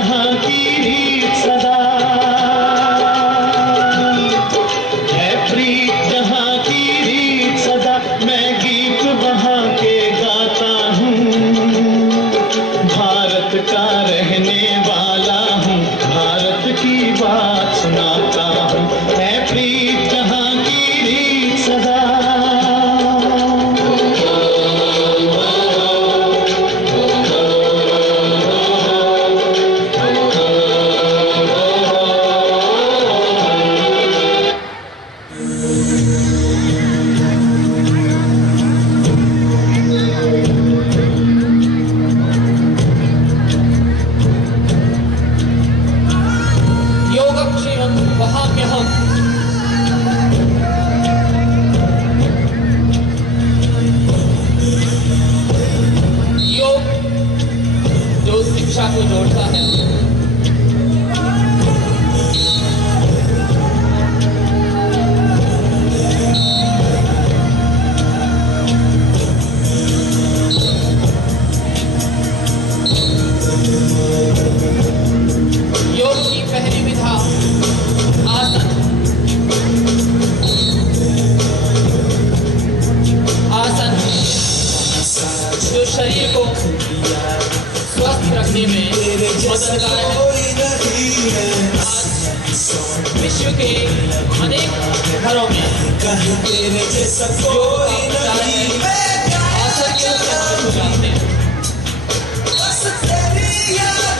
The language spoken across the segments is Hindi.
जहां की रीत सदा, है प्रीत जहां की रीत सदा, मैं गीत वहां के गाता हूँ। भारत का रहने वाला हूँ, भारत की बात सुनाता हूँ। है प्रीत जहां की रीत सदा। योगक्षेमं वहाम्यहम्। योग जो शिक्षा को जोड़ता है, योग की पहली विधा आसन। आसन जो शरीर को स्वस्थ रखने में मददगार है। आज विश्व के अनेक घरों में योग का प्रचार है। आसन के रूप में जानते हैं।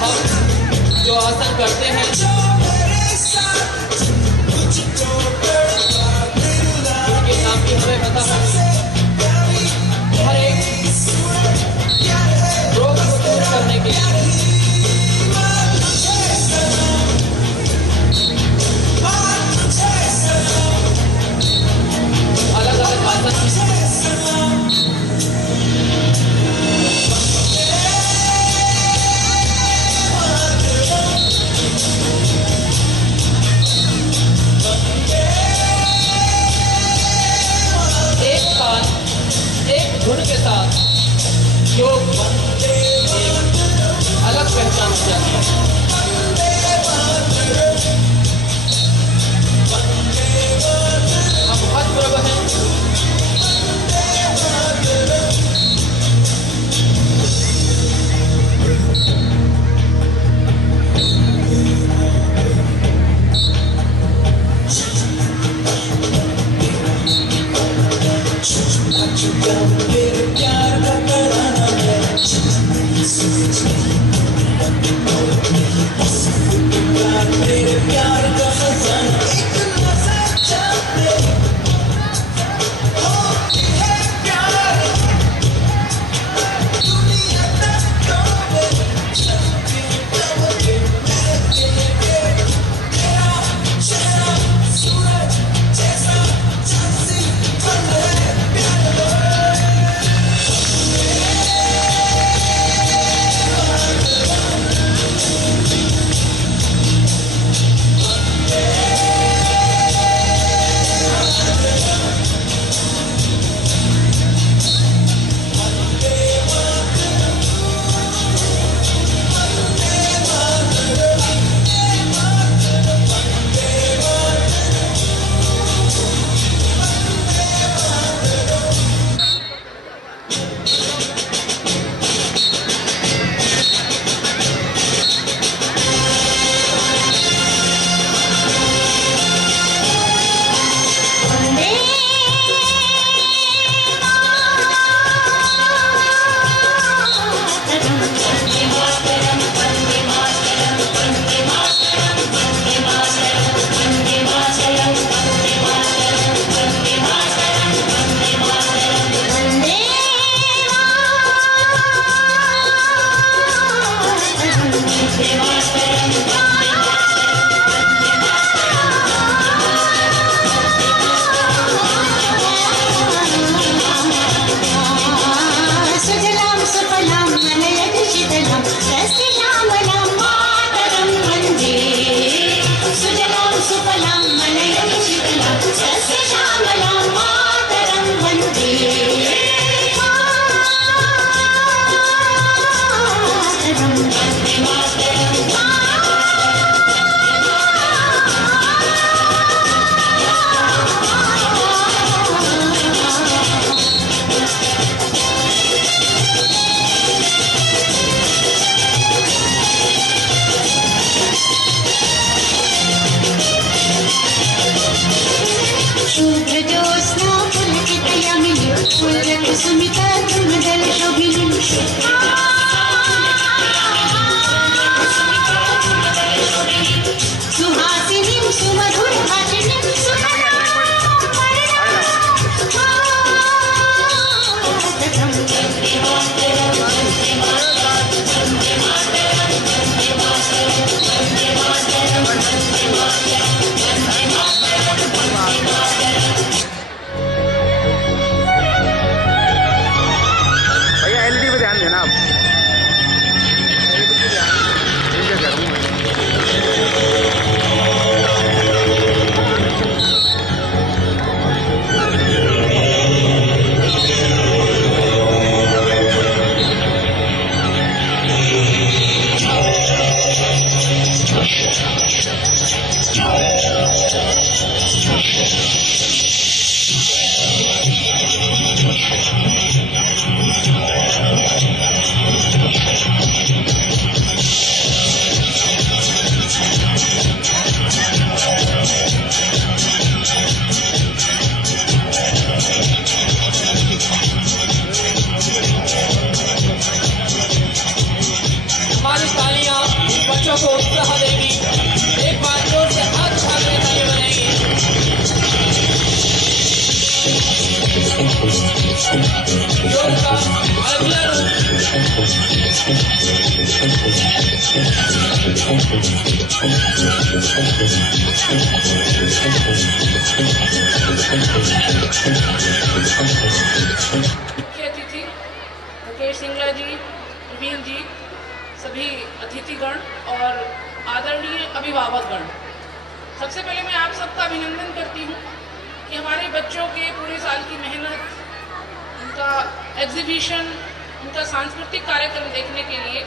हम जो आसन करते हैं उनके नाम भी हमें पता है। हर एक रोग को दूर करने के लिए अलग अलग आसन बच्चों को उत्साह देगी। एक बार जोर से हाथ उठाकर ताली बजाएंगे। योग का अगला मुख्य अतिथि मुकेश सिंगला जी, प्रवीण जी, सभी अतिथिगण और आदरणीय अभिभावकगण, सबसे पहले मैं आप सबका अभिनंदन करती हूँ कि हमारे बच्चों के पूरे साल की मेहनत, उनका एग्जीबिशन, उनका सांस्कृतिक कार्यक्रम देखने के लिए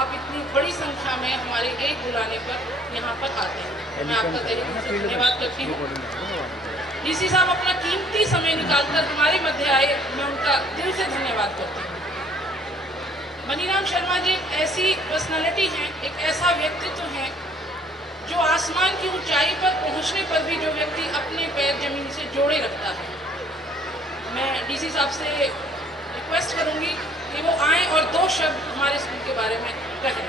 आप इतनी बड़ी संख्या में हमारे एक बुलाने पर यहाँ पर आते हैं। मैं आपका तहे दिल से धन्यवाद करती हूँ। डीसी साहब अपना कीमती समय निकालकर हमारे मध्य आए, मैं उनका दिल से धन्यवाद करती हूँ। मनीराम शर्मा जी एक ऐसी पर्सनालिटी हैं, एक ऐसा व्यक्तित्व है जो आसमान की ऊंचाई पर पहुंचने पर भी जो व्यक्ति अपने पैर जमीन से जोड़े रखता है। मैं डीसी साहब से रिक्वेस्ट करूंगी कि वो आएं और 2 शब्द हमारे स्कूल के बारे में कहें।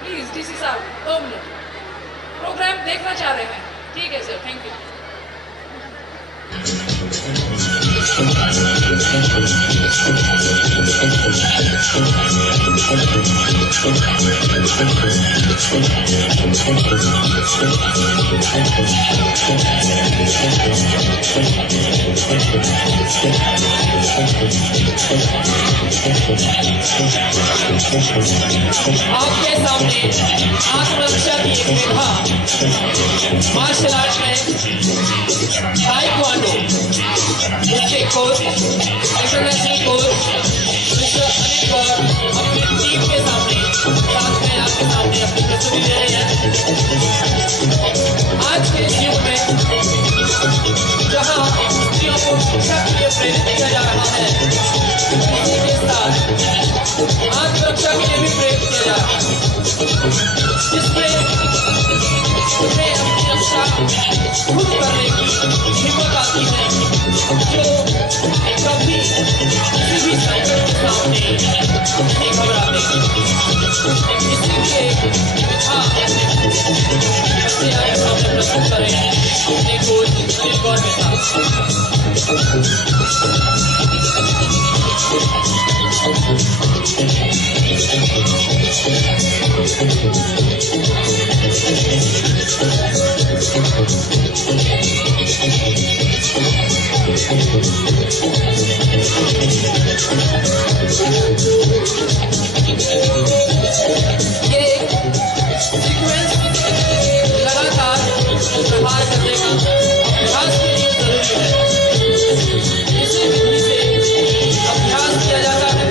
प्लीज डीसी साहब 2 मिनट, प्रोग्राम देखना चाह रहे हैं। ठीक है सर, थैंक यू। आपके सामने आत्मरक्षा की एक विधा, मार्शल आर्ट में ताइक्वांडो, इसके coach, international coach mister Anil Gaur अपनी टीम के सामने, साथ में आपके सामने अपनी प्रस्तुति दे रहे हैं। आज के इस युग में जहाँ स्त्रियों को शिक्षा के लिए प्रेरित किया जा रहा है, इसी के साथ आत्मरक्षा के लिए भी प्रेरित किया जा रहा है, जिसमें उन्हें अपनी रक्षा खुद करने की हिम्मत आती है, जो कभी किसी भी संकट के सामने नहीं घबराते। इसीलिए बच्चे आपके सामने प्रस्तुत करें अपने कोच अनिल गौर के साथ। ये सीक्वेंस लगातार व्यवहार करने का अभ्यास के लिए जरूरी है। इसी विधि से अभ्यास किया जाता है।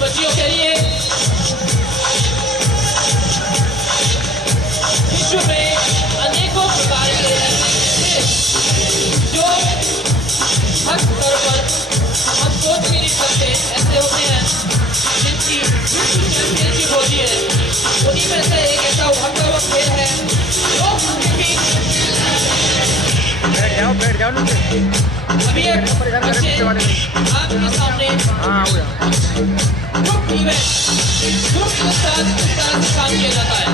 बच्चियों के लिए विश्व में अनेकों प्रकार के जो हर स्तर पर हम सोच भी नहीं सकते ऐसे होते हैं जिनकी विश्व चैंपियनशिप होती है। उन्हीं में से एक ऐसा उभरता हुआ खेल है जो बैठ जाओ अभी एक बच्चे आपके सामने ग्रुप इवेंट, ग्रुप के साथ किस तरह से काम किया जाता है।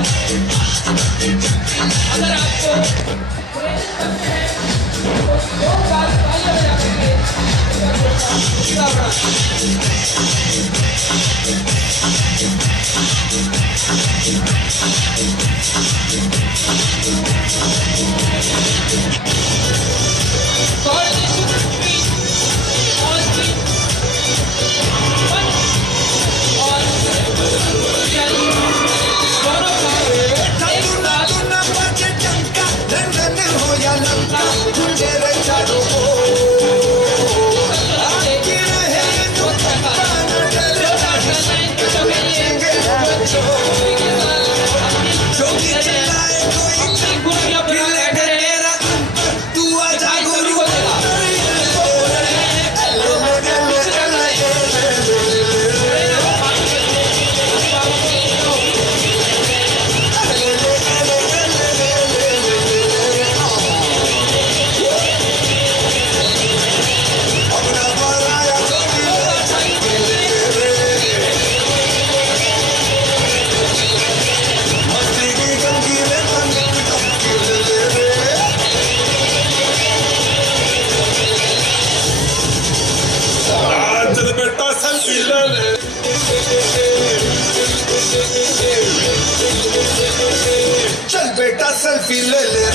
अगर आपको प्रेरित करते हैं तो 2 बार तालियां बजा करके पूरा coordination between all teams, one और दोनों का एक साथ सेल्फी ले ले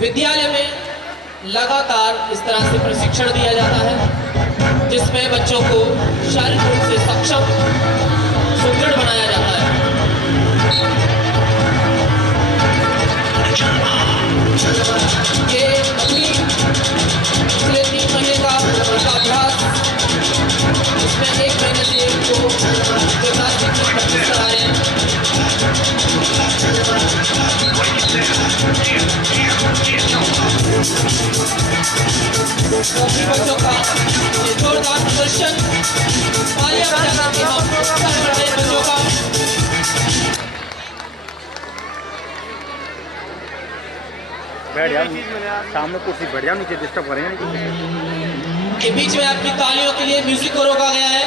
विद्यालय में लगातार इस तरह से प्रशिक्षण दिया जाता है जिसमें बच्चों को शारीरिक रूप से सक्षम सुदृढ़ बनाया जाता है। ये अभी पिछले 3 महीने का अभ्यास, इसमें 1 महीने से इनको जिम्नास्टिक की प्रैक्टिस करा रहे हैं। सभी बच्चों का ये जोरदार प्रदर्शन, तालियां बजाना कि हम उत्साह बढ़ाएं बच्चों का। बैठ जाओ सामने कुर्सी, बैठ जाओ, नीचे डिस्टर्ब करेंगे नहीं। के बीच में आपकी तालियों के लिए म्यूजिक को रोका गया है।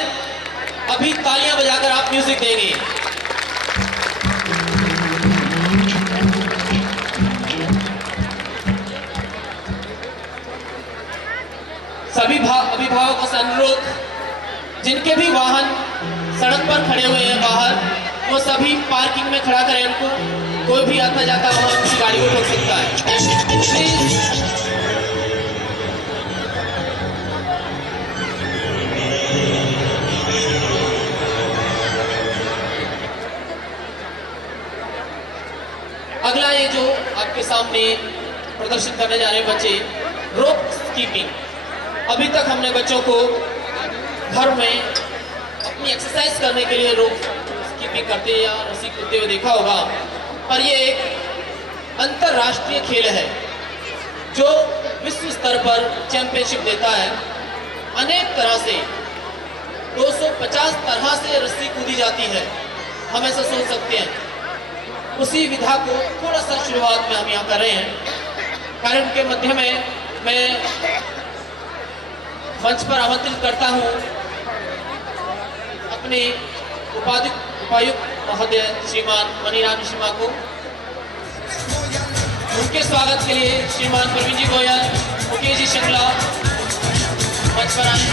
अभी तालियां बजाकर आप म्यूजिक देंगे। सभी अभिभावकों से अनुरोध, जिनके भी वाहन सड़क पर खड़े हुए हैं बाहर, वो सभी पार्किंग में खड़ा करें उनको। कोई भी आता जाता वहां उनकी गाड़ी को रोक सकता है। प्लीज अगला ये जो आपके सामने प्रदर्शन करने जा रहे हैं बच्चे, रोप स्कीपिंग। अभी तक हमने बच्चों को घर में अपनी एक्सरसाइज करने के लिए रोप स्कीपिंग करते या रस्सी कूदते हुए देखा होगा, पर ये एक अंतरराष्ट्रीय खेल है जो विश्व स्तर पर चैंपियनशिप देता है। अनेक तरह से 250 तरह से रस्सी कूदी जाती है। हम ऐसा सोच सकते हैं। उसी विधा को थोड़ा सा शुरुआत में हम यहाँ कर रहे हैं। कार्यक्रम के मध्य में मैं मंच पर आमंत्रित करता हूँ अपने उपायुक्त महोदय श्रीमान मनीराम शर्मा को। उनके स्वागत के लिए श्रीमान प्रवीण जी गोयल, मुकेश जी शुक्ला मंच पर आए।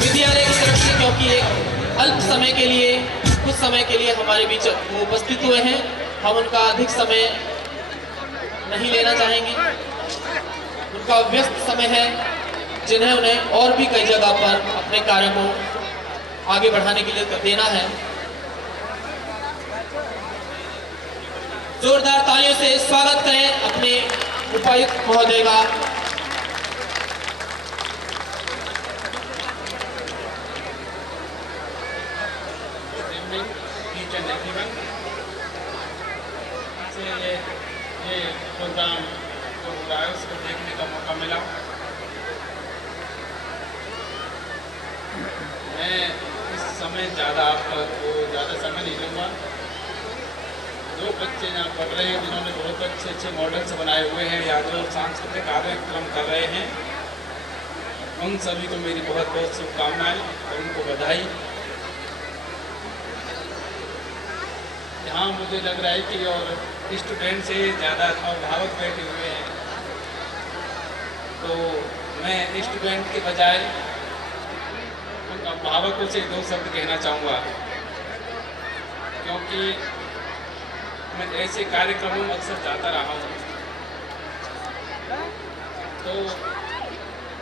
विद्यालय की तरफ से, क्योंकि एक अल्प समय के लिए, कुछ समय के लिए हमारे बीच वो उपस्थित हुए हैं, हम उनका अधिक समय नहीं लेना चाहेंगे। उनका व्यस्त समय है, जिन्हें उन्हें और भी कई जगह पर अपने कार्य को आगे बढ़ाने के लिए देना है। जोरदार तालियों से स्वागत करें अपने उपायुक्त महोदय का। ये प्रोग्राम जो हो रहा है उसको देखने का मौका मिला। मैं इस समय ज़्यादा समय नहीं लूँगा। जो बच्चे यहाँ पढ़ रहे हैं, जिन्होंने बहुत अच्छे मॉडल्स बनाए हुए हैं या जो सांस्कृतिक कार्यक्रम कर रहे हैं, उन सभी को मेरी बहुत बहुत शुभकामनाएं और उनको बधाई। यहाँ मुझे लग रहा है कि और स्टूडेंट से ज़्यादा अभिभावक बैठे हुए हैं, तो मैं स्टूडेंट के बजाय उन अभिभावकों से 2 शब्द कहना चाहूँगा, क्योंकि मैं ऐसे कार्यक्रमों में अक्सर जाता रहा हूँ। तो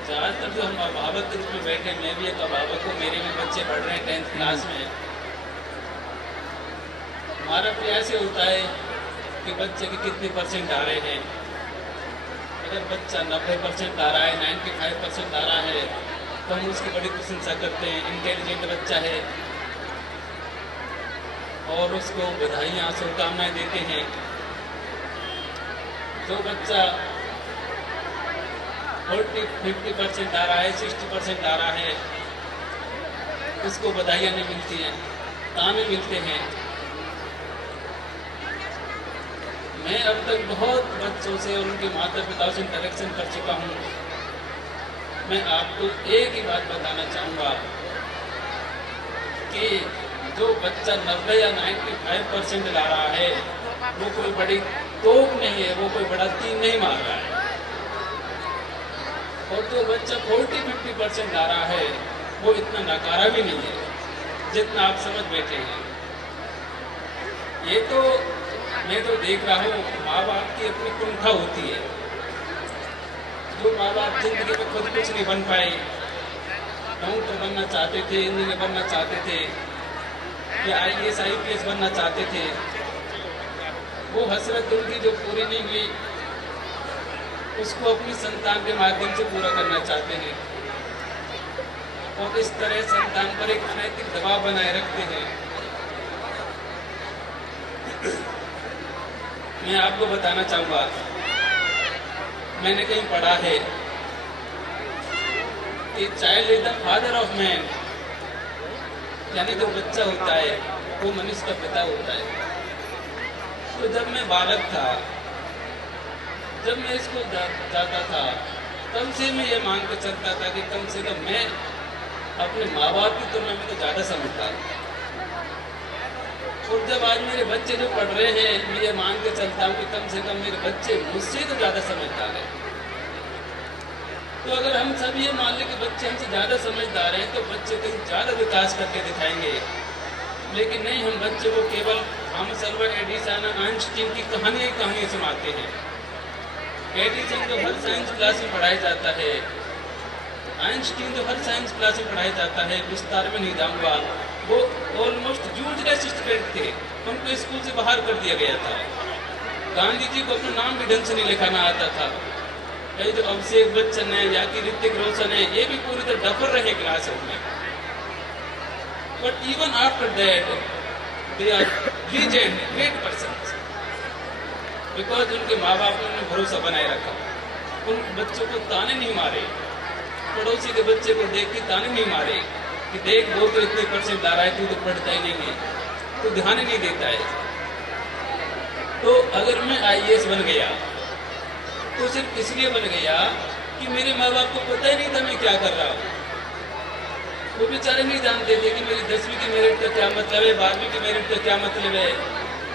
ज़्यादातर जो हम अभिभावक के रूप में बैठे, मैं भी एक अभिभावक हूँ, मेरे भी बच्चे पढ़ रहे हैं 10th क्लास में। हमारा प्रयास ये होता है कि बच्चे के कितने % आ रहे हैं। अगर बच्चा 90% आ रहा है, 95% आ रहा है, तो हम उसकी बड़ी प्रशंसा करते हैं। इंटेलिजेंट बच्चा है और उसको बधाइयाँ शुभकामनाएँ देते हैं। जो बच्चा 40-50% आ रहा है, 60% आ रहा है, उसको बधाइयाँ नहीं मिलती हैं, ताने मिलते हैं। मैं अब तक बहुत बच्चों से और उनके माता पिता से इंटरेक्शन कर चुका हूँ। मैं आपको एक ही बात बताना चाहूँगा कि जो बच्चा 90 या 95% ला रहा है वो कोई बड़ी तोप नहीं है, वो कोई बड़ा तीर नहीं मार रहा है। और जो बच्चा 40-50% ला रहा है वो इतना नकारा भी नहीं है जितना आप समझ बैठे हैं। ये तो मैं तो देख रहा हूँ, माँ बाप की अपनी कुंठा होती है। जो माँ बाप जिंदगी में खुद कुछ नहीं बन पाए, डॉक्टर बनना चाहते थे, इंजीनियर बनना चाहते थे या IAS IPS बनना चाहते थे, वो हसरत उनकी जो पूरी नहीं हुई उसको अपनी संतान के माध्यम से पूरा करना चाहते हैं और इस तरह संतान पर एक अनैतिक दबाव बनाए रखते हैं। मैं आपको बताना चाहूँगा, मैंने कहीं पढ़ा है कि child is the father of man, यानी जो बच्चा होता है वो मनुष्य का पिता होता है। तो जब मैं बालक था, जब मैं स्कूल जाता था, तब से मैं ये मान के चलता था कि कम से कम मैं अपने माँ बाप की तुलना में तो ज़्यादा समझदार हूँ। और जब आज मेरे बच्चे जो पढ़ रहे हैं, मैं ये मान के चलता हूँ कि कम से कम मेरे बच्चे मुझसे तो ज़्यादा समझदार हैं। तो अगर हम सब ये मान लें कि बच्चे हमसे ज़्यादा समझदार हैं तो बच्चे कहीं ज़्यादा विकास करके दिखाएंगे। लेकिन नहीं, हम बच्चे को केवल थॉमस अल्वा एडिसन, आइंस्टीन की कहानियाँ सुनाते हैं। एडिसन तो हर साइंस क्लास में पढ़ाया जाता है, आइंस्टीन तो हर साइंस क्लास में पढ़ाया जाता है, विस्तार में नहीं जाऊँगा। वो ऑलमोस्ट यूजलेस स्टूडेंट थे, उनको स्कूल से बाहर कर दिया गया था। गांधी जी को अपना नाम भी ढंग से नहीं लिखाना आता था। ये जो अभिषेक बच्चन है या कि ऋतिक रोशन है, ये भी पूरी तरह डफर रहे क्लास में। But even after that they are legend, great persons, because उनके माँ बाप ने उन्हें भरोसा बनाए रखा। उन बच्चों को ताने नहीं मारे, पड़ोसी के बच्चे को देख के ताने नहीं मारे कि देख वो तो इतने % ला रहा है, तू तो पढ़ता ही नहीं है, तू ध्यान ही नहीं देता है। तो अगर मैं IAS बन गया तो सिर्फ इसलिए बन गया कि मेरे माँ बाप को पता ही नहीं था मैं क्या कर रहा हूँ। वो बेचारे नहीं जानते थे कि मेरी 10वीं की मेरिट का क्या मतलब है, 12वीं की मेरिट का क्या मतलब है।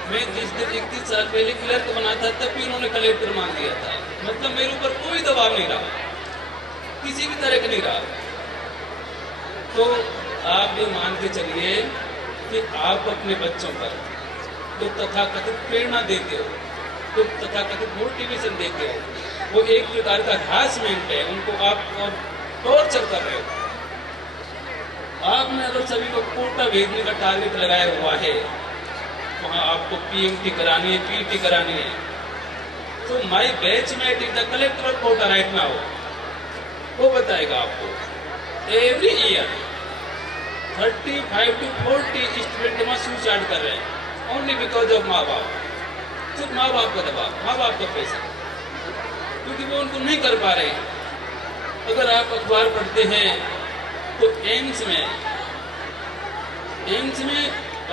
मैं जिस दिन 31 साल पहले क्लर्क बना था तब भी उन्होंने कलेक्टर मान दिया था। मतलब मेरे ऊपर कोई दबाव नहीं रहा, किसी भी तरह का नहीं रहा। तो आप ये मान के चलिए कि आप अपने बच्चों पर तो तथाकथित प्रेरणा देते हो, तो तथाकथित मोटिवेशन देते हो, वो एक प्रकार का हरासमेंट है, उनको आप और टॉर्चर कर रहे हो। आपने अगर सभी को कोटा भेजने का टारगेट लगाया हुआ है, वहाँ आपको PMT करानी है, PET करानी है, तो my batchmate is the collector of Kota right now, वो बताएगा आपको। एवरी ईयर 35 to 40 स्टूडेंट वहाँ सुसाइड कर रहे हैं, ओनली बिकॉज ऑफ माँ बाप। सिर्फ माँ बाप का दबाव, माँ बाप का पैसा, क्योंकि वो उनको नहीं कर पा रहे। अगर आप अखबार पढ़ते हैं तो एम्स में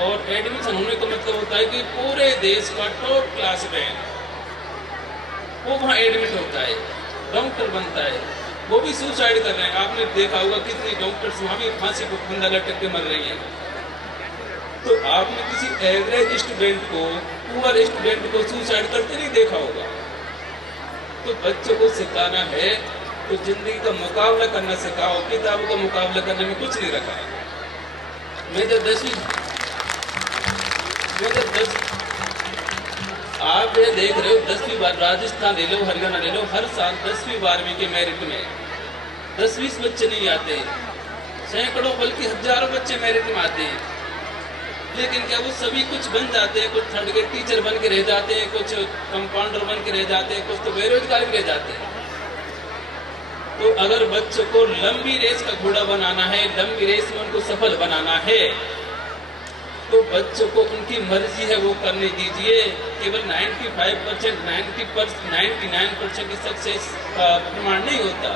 और एडमिशन होने का मतलब होता है कि पूरे देश का टॉप क्लास रैंक वो वहाँ एडमिट होता है, डॉक्टर बनता है, वो भी सुसाइड कर रहे हैं। आपने देखा होगा कितनी डॉक्टर्स वहाँ भी फांसी को फंदा लटक के मर रही हैं। तो आपने किसी एवरेज स्टूडेंट को, पुअर स्टूडेंट को सुसाइड करते नहीं देखा होगा। तो बच्चों को सिखाना है तो जिंदगी का मुकाबला करना सिखाओ, किताबों का मुकाबला करने में कुछ नहीं रखा है। मैं जब 10वीं आप ये देख रहे हो 10वीं बार, राजस्थान ले लो, हरियाणा ले लो, हर साल 10वीं 12वीं के मेरिट में 10-20 बच्चे नहीं आते, सैकड़ों बल्कि हजारों बच्चे मेरिट में आते हैं। लेकिन क्या वो सभी कुछ बन जाते हैं? कुछ थर्ड ग्रेड टीचर बन के रह जाते हैं, कुछ कंपाउंडर बन के रह जाते हैं, कुछ तो बेरोजगार भी रह जाते हैं। तो अगर बच्चों को लंबी रेस का घोड़ा बनाना है, लंबी रेस में उनको सफल बनाना है, तो बच्चों को उनकी मर्जी है वो करने दीजिए। केवल 95%, 99% की सक्सेस का प्रमाण नहीं होता।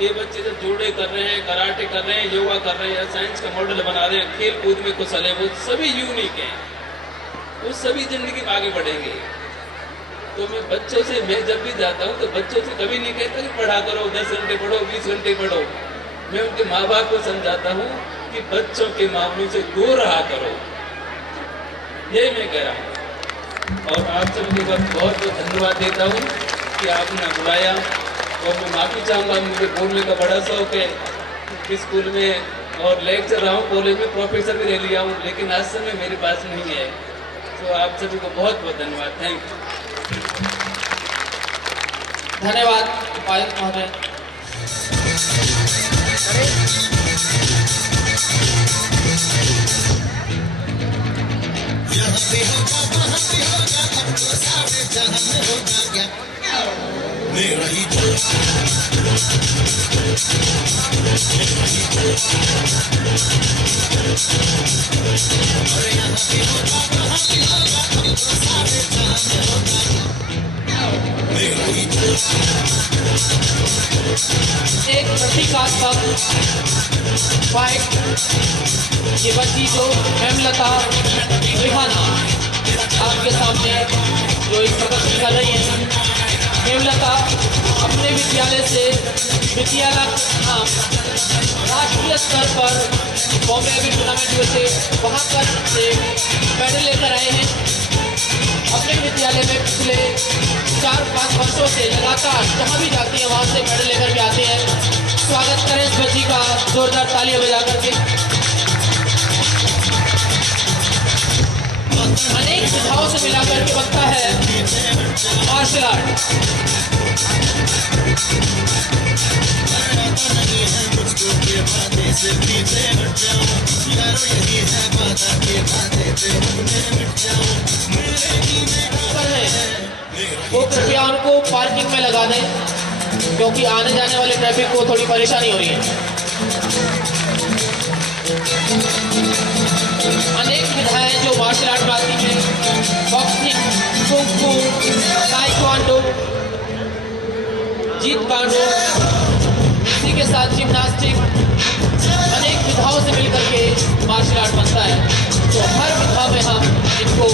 ये बच्चे जो जोड़े कर रहे हैं, कराटे कर रहे हैं, योगा कर रहे हैं, साइंस का मॉडल बना रहे हैं, खेल कूद में कुशल है, वो सभी यूनिक हैं, वो सभी जिंदगी में आगे बढ़ेंगे। तो मैं बच्चों से, मैं जब भी जाता हूँ तो बच्चों से कभी नहीं कहता कि पढ़ा करो, 10 घंटे पढ़ो, 20 घंटे पढ़ो। मैं उनके माँ बाप को समझाता हूँ कि बच्चों के मामलों से दूर रहा करो, ये मैं कह रहा हूँ। और आप सबके बाद बहुत बहुत धन्यवाद देता हूँ कि आपने बुलाया, और मैं माफ़ी चाहूँगा, मुझे बोलने का बड़ा शौक है कि स्कूल में और लेक्चर रहा हूँ, कॉलेज में प्रोफेसर भी ले लिया हूँ, लेकिन आज समय मेरे पास नहीं है। तो आप सभी को बहुत बहुत धन्यवाद, थैंक यू। धन्यवाद उपायुक्त महोदय। एक प्रतीकात्मक फाइट, ये बच्ची जो हेमलता रिहाना आपके सामने जो इस प्रदर्शन कर रही है, हेमलता अपने विद्यालय से राष्ट्रीय स्तर पर बॉम्बे अभी टूर्नामेंट में से वहाँ पर से मेडल लेकर आए हैं। अपने विद्यालय में पिछले 4-5 वर्षों से लगातार जहाँ भी जाती हैं वहाँ से मेडल लेकर भी आते हैं। स्वागत करें इस बच्ची का जोरदार तालियां बजा करके। अनेक विधाओं से मिलाकर के बनता है मार्शल आर्ट। वो कृपया उनको पार्किंग में लगा दें, क्योंकि आने जाने वाले ट्रैफिक को थोड़ी परेशानी हो रही है। अनेक विधाएं जो मार्शल आर्ट में आती हैं, बॉक्सिंग, कुंग फू, ताइक्वांडो, जीत कांडो, इसी के साथ जिम्नास्टिक, अनेक विधाओं से मिलकर के मार्शल आर्ट बनता है। तो हर विधा में हम इनको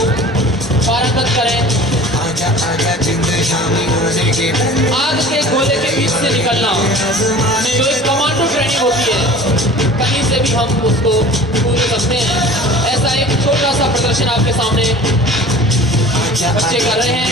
पारंगत करें। आग के गोले के बीच से निकलना जो एक कमांडो ट्रेनिंग होती है, कहीं से भी हम उसको पूरे सकते हैं। ऐसा एक छोटा सा प्रदर्शन आपके सामने बच्चे कर रहे हैं।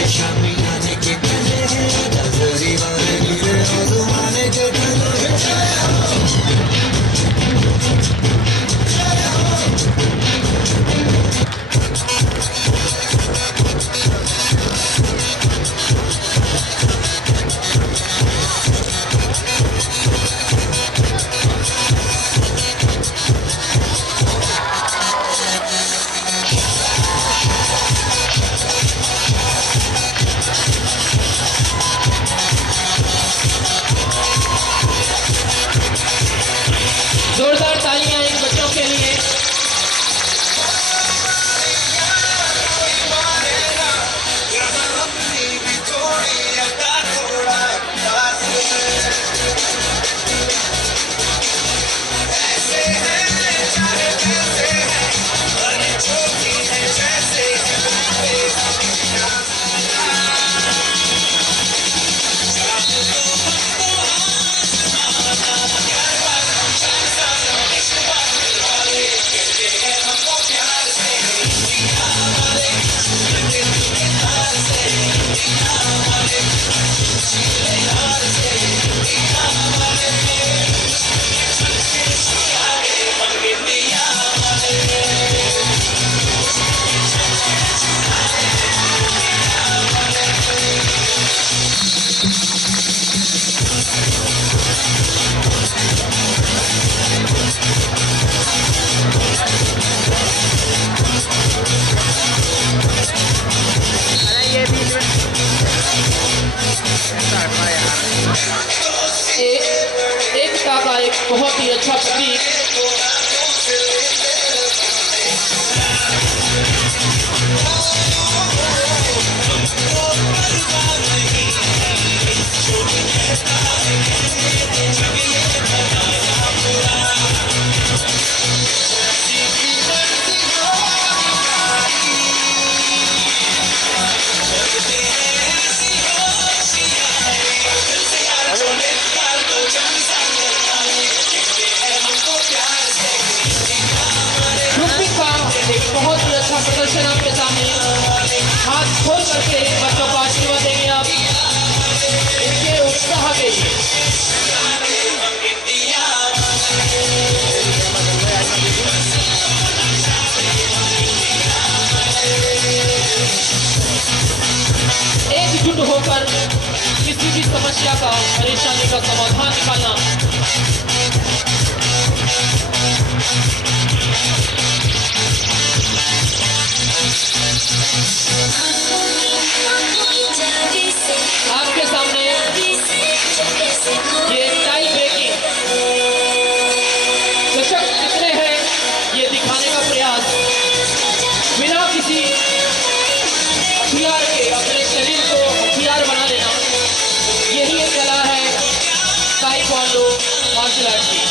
का प्रदर्शन आपके सामने, हाथ खोल करके बच्चों को आशीर्वाद देंगे आप इनके उत्साह के लिए। एकजुट होकर किसी भी समस्या का, परेशानी का समाधान निकालना। आपके सामने ये टाई ब्रेकिंग दशक कितने हैं ये दिखाने का प्रयास, बिना किसी हथियार के अपने शरीर को हथियार बना लेना, यही एक कला है ताइक्वांडो मार्शल आर्ट की।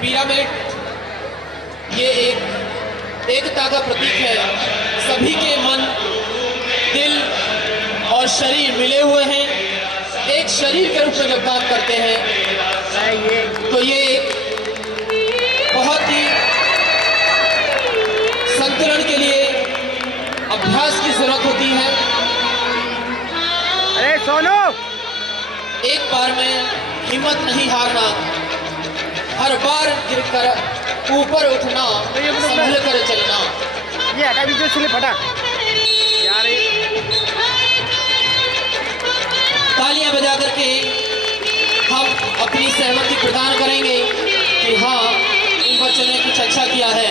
पिरामिड ये एक एकता का प्रतीक है। सभी के मन, दिल और शरीर मिले हुए हैं, एक शरीर के रूप में जब काम करते हैं तो ये बहुत ही संतुलन के लिए अभ्यास की जरूरत होती है। अरे सोनू, एक बार में हिम्मत नहीं हारना, हर बार गिरकर ऊपर उठना, संभल कर चलना। ये हटा भी जो सुने फटा यार। तालियां बजा करके हम अपनी सहमति प्रदान करेंगे कि हाँ, इन बच्चों ने कुछ अच्छा किया है।